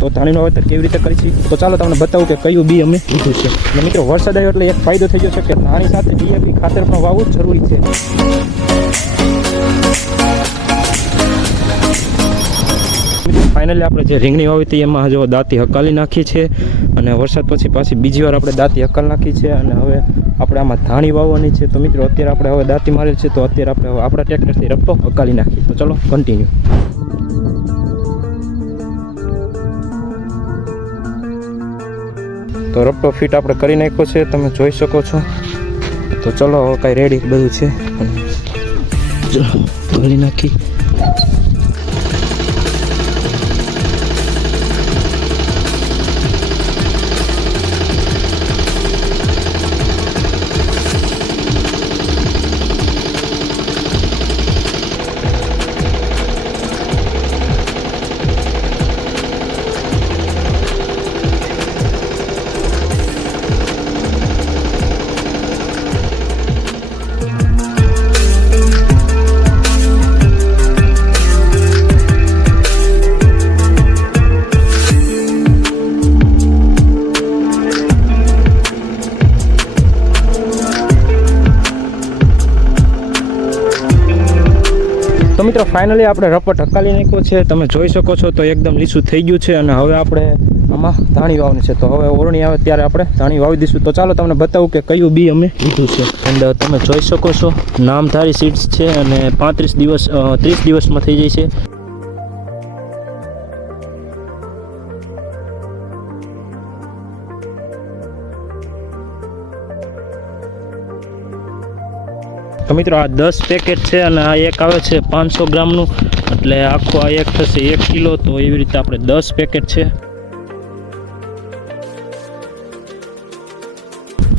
તો ધાણીનું વાવેતર કેવી રીતે કરી છે તો ચાલો તમને બતાવું કે કયું બી અમે લીધું છે. અને મિત્રો વરસાદ આવ્યો એટલે એક ફાયદો થઈ ગયો છે કે ધાણી સાથે ડીએપી ખાતર પણ વાવવું જરૂરી છે. ફાઇનલી આપણે જે રીંગણી વાવી હતી એમાં જો દાંતી હકાલી નાખી છે અને વરસાદ પછી પાછી બીજી વાર આપણે દાંતી હકાલ નાખી છે અને હવે આપણે આમાં ધાણી વાવવાની છે. તો મિત્રો અત્યારે આપણે હવે દાંતી મારેલ છે તો અત્યારે આપણે હવે આપણા ટ્રેક્ટરથી રપ્પો હકાલી નાખીએ. તો ચલો કન્ટિન્યુ. તો રપ્પો ફિટ આપણે કરી નાખ્યો છે, તમે જોઈ શકો છો. તો ચલો હવે કાંઈ રેડી બધું છે, ચલો ખોલી નાખી. તો મિત્રો ફાઇનલી આપણે રપટ હકાલી નાખ્યો છે, તમે જોઈ શકો છો. તો એકદમ લીસું થઈ ગયું છે અને હવે આપણે આમાં ધાણી વાવવાની છે. તો હવે ઓરણી આવે ત્યારે આપણે ધાણી વાવી દઈશું. તો ચાલો તમને બતાવું કે કયું બી અમે લીધું છે. એન્ડ તમે જોઈ શકો છો નામધારી સીડ્સ છે અને 35 દિવસ 30 દિવસમાં થઈ જાય છે. તો મિત્રો આ 10 પેકેટ છે અને આ એક આવે છે 500 ગ્રામનું, એટલે આખું આ એક થશે 1 કિલો. તો એવી રીતે આપણે 10 પેકેટ છે.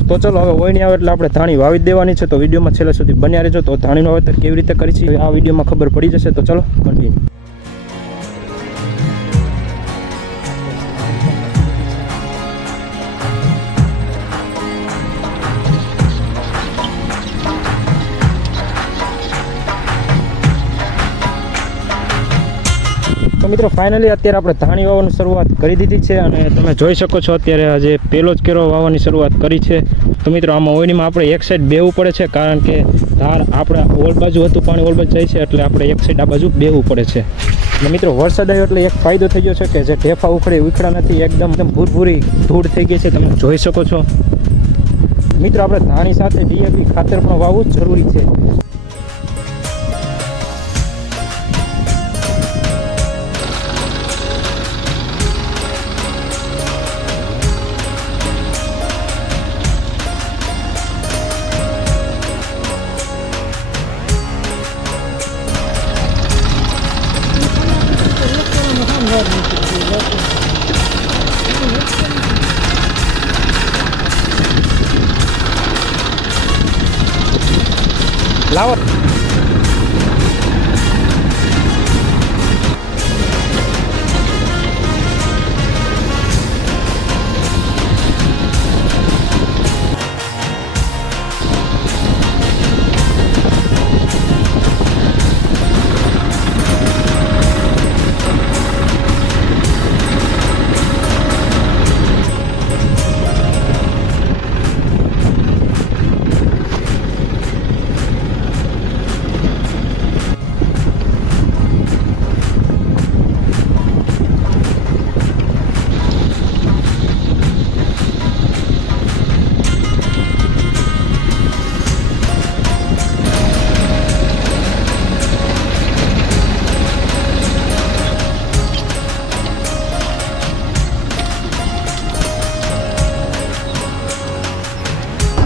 તો ચલો હવે ઓયણી આવે એટલે આપણે ધાણી વાવી દેવાની છે. તો વિડીયોમાં છેલ્લે સુધી બન્યા રહેજો. તો ધાણીનું વાવેતર કેવી રીતે કરી છે આ વિડીયોમાં ખબર પડી જશે. તો ચલો કન્ટિન્યુ. તો મિત્રો ફાઇનલી અત્યારે આપણે ધાણી વાવવાની શરૂઆત કરી દીધી છે અને તમે જોઈ શકો છો અત્યારે આજે પહેલો જ કેરો વાવવાની શરૂઆત કરી છે. તો મિત્રો આમાં ઓયણીમાં આપણે એક સાઈડ બેહવું પડે છે, કારણ કે ધાર આપણે ઓલ બાજુ હતું પાણી ઓલ બાજુ જાય છે, એટલે આપણે એક સાઈડ આ બાજુ બેહવું પડે છે. અને મિત્રો વરસાદ આવ્યો એટલે એક ફાયદો થઈ ગયો છે કે જે ઢેફા ઉખડે ઉખડા નથી, એકદમ ભૂરભૂરી ધૂળ થઈ ગઈ છે, તમે જોઈ શકો છો. મિત્રો આપણે ધાણી સાથે ડીએપી ખાતર પણ વાવવું જરૂરી છે. લાવો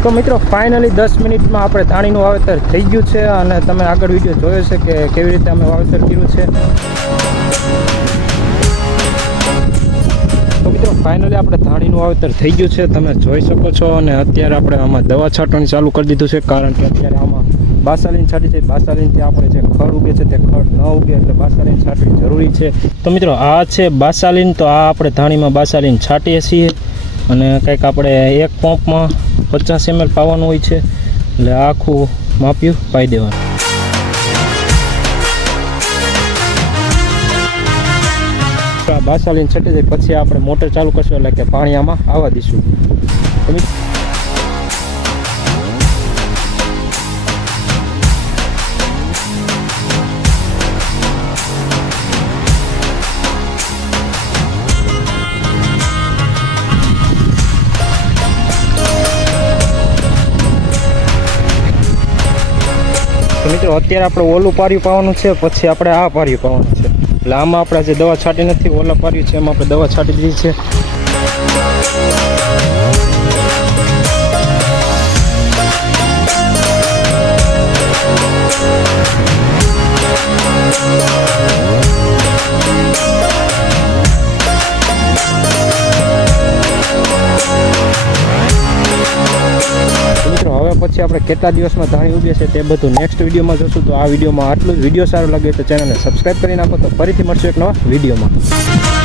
તો મિત્રો ફાઇનલી 10 મિનિટમાં આપણે ધાણીનું વાવેતર થઈ ગયું છે અને તમે આગળ વિડીયો જોયો છે કે કેવી રીતે અમે વાવેતર કર્યું છે. તો મિત્રો ફાઇનલી આપણે ધાણીનું વાવેતર થઈ ગયું છે, તમે જોઈ શકો છો. અને અત્યારે આપણે આમાં દવા છાંટવાની ચાલુ કરી દીધું છે, કારણ કે અત્યારે આમાં બાસાલીન છાંટી છે. બાસાલીનથી આપણે જે ખડ ઉગે છે તે ખડ ન ઉગે, એટલે બાસાલીન છાંટવી જરૂરી છે. તો મિત્રો આ છે બાસાલીન. તો આ આપણે ધાણીમાં બાસાલીન છાંટીએ છીએ અને કંઈક આપણે એક પંપમાં 50 ml પાવાનું હોય છે, એટલે આખું માપ્યું પાઈ દેવાનું. બાસાલીને છટી જાય પછી આપણે મોટર ચાલુ કરશું એટલે કે પાણી આમાં આવવા દઈશું. તો મિત્રો અત્યારે આપણે ઓલું પાર્યું પાવાનું છે, પછી આપણે આ પાર્યું પાવાનું છે. એટલે આમાં આપણે જે દવા છાંટી નથી, ઓલા પાર્યું છે એમાં આપણે દવા છાંટી દીધી છે. હવે પછી આપણે કેટલા દિવસમાં ધાણી ઉગે છે તે બધું નેક્સ્ટ વિડીયોમાં જોશું. તો આ વિડીયોમાં આટલું જ. વિડીયો સારો લાગે તો ચેનલને સબસ્ક્રાઈબ કરી નાખો. તો ફરીથી મળશું એક નવા વિડીયોમાં.